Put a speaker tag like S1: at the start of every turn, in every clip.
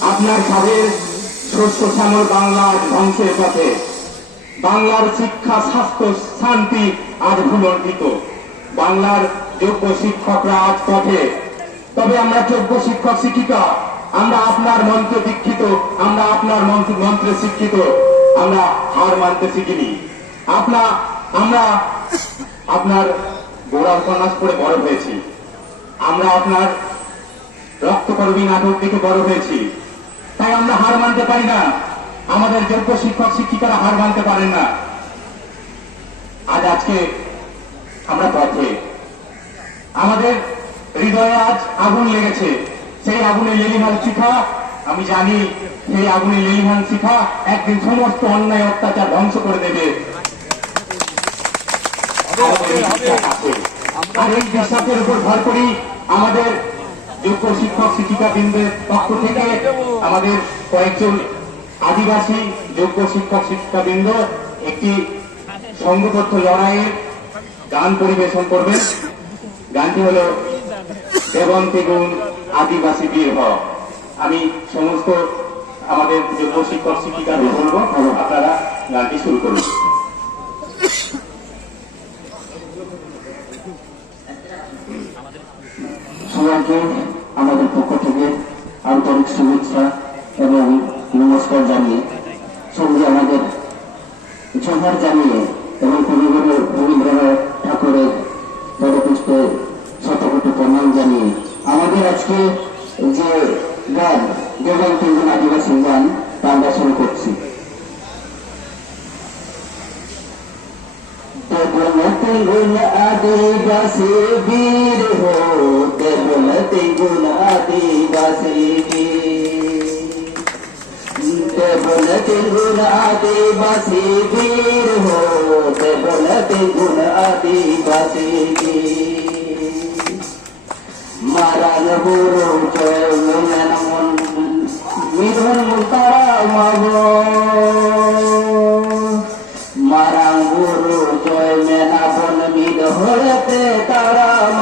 S1: আপনার ভাবের শস্য শ্যামল বাংলার ধ্বংসের পথে। বাংলার শিক্ষা, স্বাস্থ্য, শান্তি আজ ভুলণ্ঠিত বাংলার যোগ্য শিক্ষকরা আজ পথে। তবে আমরা যোগ্য শিক্ষক, শিক্ষিকা। আমরা আপনার মন্ত্রে দীক্ষিত। আমরা আপনার মন্ত্রে শিক্ষিত। আমরা হার মানতে শিখিনি। আপনার আমরা আপনার গোড়া উপন্যাস পড়ে বড় হয়েছি। আমরা আপনার রক্তকর্মী নাটক দেখে বড় হয়েছি। তাই আমরা হার মানতে পারি না। আমাদের যোগ্য শিক্ষক শিক্ষিকারা হার মানতে পারেন না। আজ আজকে আমরা পথে। আমাদের হৃদয়ে আজ আগুন লেগেছে। সেই আগুনে লেলিহান শিখা আমি জানি সেই আগুনে লেলিহান শিখা একদিন সমস্ত অন্যায় অত্যাচার ধ্বংস করে দেবে। আর এই বিশ্বাসের উপর ভর করি। আমাদের যোগ্য শিক্ষক বৃন্দের পক্ষ থেকে আমাদের কয়েকজন আদিবাসী যোগ্য শিক্ষক, শিক্ষিকা বৃন্দ একটি সংঘবদ্ধ লড়াইয়ের গান পরিবেশন করবেন। গানটি হল দেবন্তে গুণ আদিবাসী বীর হ। আমি সমস্ত আমাদের যোগ্য শিক্ষক, শিক্ষিকাদের বলব আপনারা গানটি শুরু করুন।
S2: সবাইকে আমাদের পক্ষ থেকে আন্তরিক শুভেচ্ছা এবং নমস্কার জানিয়ে সঙ্গে আমাদের জোহার জানিয়ে এবং কবিগুরু রবীন্দ্রনাথ ঠাকুরের পদপুষ্পে শতকোটি প্রণাম জানিয়ে আমাদের আজকে যে গান দেবান তিনজন আদিবাসী গান, তা আমরা শুরু করছি। গুণ আদিবাসী বীর হো দেবলতে গুণ আদিবাসী বীর দেবলতে গুণ বীর হো দেবলতে গুণ আদিবাসী বীর গুরু জয় মন মন মিধুন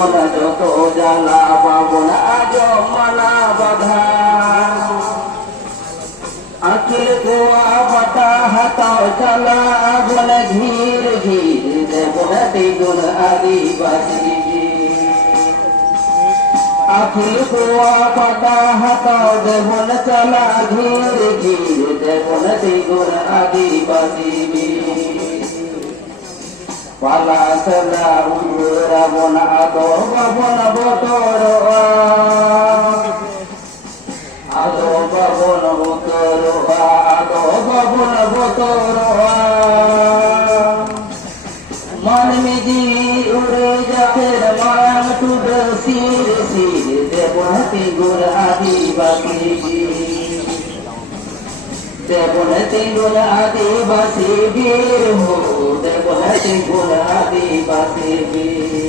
S2: তিগুন বন যত জ্বালা বাবন আজম মানা বাধা। আখির গোয়া বটা হাতা চলা বন ধীর ধীর দেবন তিগুন আদিবাসী। আখির গোয়া বটা হাতা দেবন চলা, ধীর ধীর দেবন তিগুন আদিবাসী। চলা উড়া বন আদো বন বতর আদো বাবন বতর আদো বাবন বতর মন মিজি উড়ে আদিবাসী। দেবনতি গুর আদিবাসী বীর হো দেবনতি গুর আদিবাসী বীর।